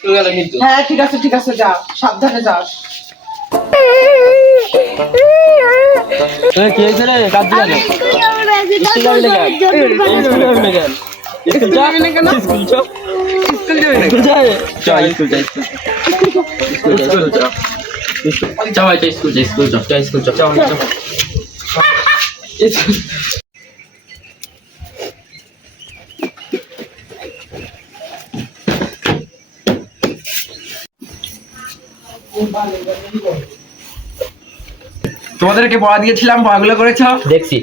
School হ্যাঁ ঠিক আছে ঠিক আছে যা সাবধানে যাস কি হয়েছে রে? কাজ স্কুল যাবি স্কুল স্কুল স্কুল চল স্কুল যাবি না স্কুল যাবে চল স্কুল যা স্কুল স্কুল যা স্কুল যা চল ভাই চল স্কুল যা স্কুল চল চল স্কুল চল চল চল স্কুল তোমাদেরকে পড়া দিয়েছিলাম পড়াগুলো করেছ? দেখছি।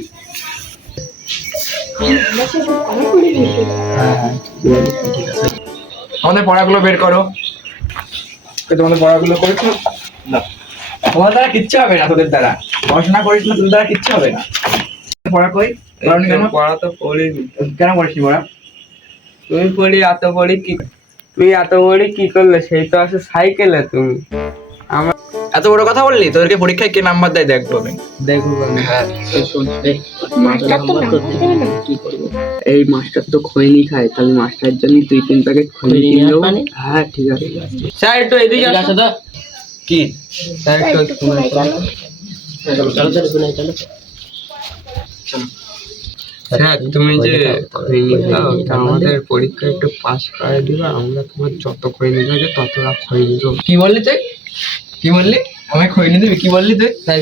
আমাদের পড়াগুলো বের করো। তোমাদের পড়াগুলো করেছ? না। তোমার দ্বারা কিচ্ছু হবে না তোদের দ্বারা। পড়াশোনা করিস না তোদের দ্বারা কিচ্ছু হবে না। পড়া কই? পড়া তো পড়িনি। কেন পড়াসনি পড়া? তুমি পড়ি এত পড়ি কি তুই এত পড়ি কি করলে? সেই তো আছে সাইকেলে তুমি। আমার এত বড় কথা বললি? তোদেরকে পরীক্ষায় কে নাম্বার দেয়? দেখব আমি দেখো হ্যাঁ। কি করব? এই মাস্টার তো খৈনি খায় তাহলে মাস্টারের জন্য দুই তিন প্যাকেট খৈনি কিনে দেবো হ্যাঁ ঠিক আছে। স্যার একটু এদিকে আসো। তো কি? স্যার একটু শুনে চলো। চলো। শুনে চলো স্যার তুমি যে খৈনি খাও তা আমাদের পরীক্ষা একটু পাস করে দিবা আমরা তোমার যত খৈনি লাগে ততটা খৈনি কি বললি তুই? কি বললি? আমায় খইনি দিবি? কি বললি তুই? তাই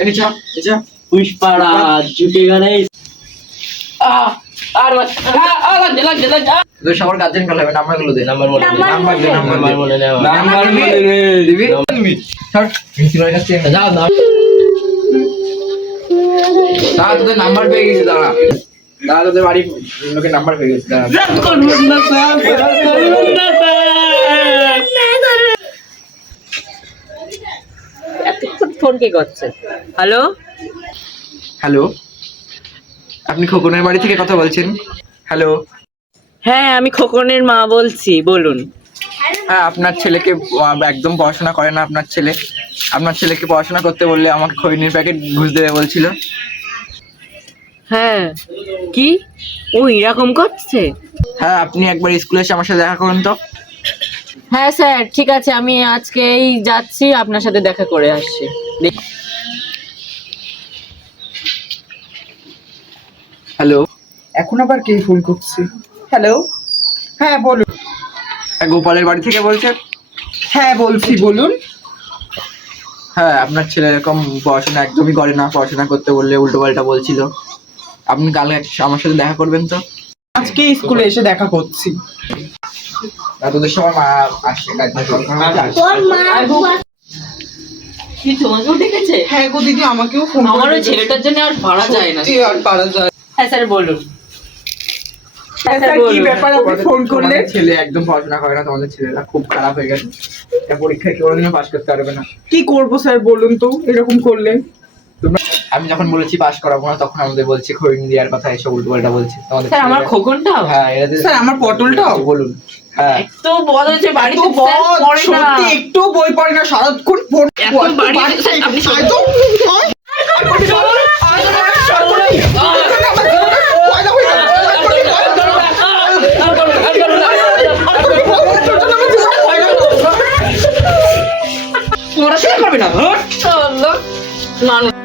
এদিকে চ। পুষ্পারা জুটে গেলে। আর লাগছে লাগছে লাগছে। সবার গার্জেন কল হবে নাম্বারগুলো দে নাম্বার বলে নাম্বার দে নাম্বার দে নেই নাম্বার নেই দিবি? কাছে যাও না দাঁড়া তোদের নাম্বার পেয়ে গেছি দাঁড়া দাঁড়া তোদের বাড়ি লোকের নাম্বার পেয়ে গেছি দাঁড়া ফোন কে করছে? হ্যালো হ্যালো আপনি খোকনের বাড়ি থেকে কথা বলছেন? হ্যালো হ্যাঁ আমি খোকনের মা বলছি বলুন। হ্যাঁ আপনার ছেলেকে একদম পড়াশোনা করে না আপনার ছেলে। আপনার ছেলেকে পড়াশোনা করতে বললে আমাকে খৈনির প্যাকেট ঘুষ দেবে বলছিল। হ্যাঁ। কি? ও এরকম করছে? হ্যাঁ আপনি একবার স্কুলে এসে আমার সাথে দেখা করুন তো। হ্যাঁ স্যার ঠিক আছে আমি আজকেই যাচ্ছি আপনার সাথে দেখা করে আসছি। দেখ- হ্যালো। এখন আবার কে ফোন করছে? হ্যালো হ্যাঁ বলুন। হ্যাঁ গোপালের বাড়ি থেকে বলছেন? হ্যাঁ বলছি বলুন। হ্যাঁ আপনার ছেলে এরকম পড়াশোনা একদমই করে না পড়াশোনা করতে বললে উল্টো পাল্টা বলছিল। আপনি কাল এক- আমার সাথে দেখা করবেন তো? আজকে স্কুলে এসে দেখা করছি। তোদের সবার মা আসছে কাজ কি তোমাকেও ডেকেছে? হ্যাঁ গো দিদি আমাকেও ফোন আমার ওই ছেলেটার জন্য আর পারা যায় না। আর পারা যায় হ্যাঁ স্যার বলুন। হ্যাঁ, স্যার কি ব্যাপার আপনি ফোন করলেন ছেলে একদম পড়াশোনা করে না তোমাদের ছেলেরা খুব খারাপ হয়ে গেছে। এটা পরীক্ষায় কোনোদিনও পাস করতে পারবে না। কি করব স্যার বলুন তো এরকম করলে। তোমরা আমি যখন বলেছি পাস করাবো না তখন আমাদের বলছে খৈনি দেওয়ার কথা এসব উল্টো পাল্টা বলছে। তোমাদের স্যার আমার খোকনটাও? হ্যাঁ এরা স্যার আমার পটলটাও? বলুন। হ্যাঁ। তো বড় হয়েছে বাড়িতে বদ, পড়ে না। একটু বই পড়ে না সারাক্ষণ আপনি। পড়াশোনা করবে না মানুষ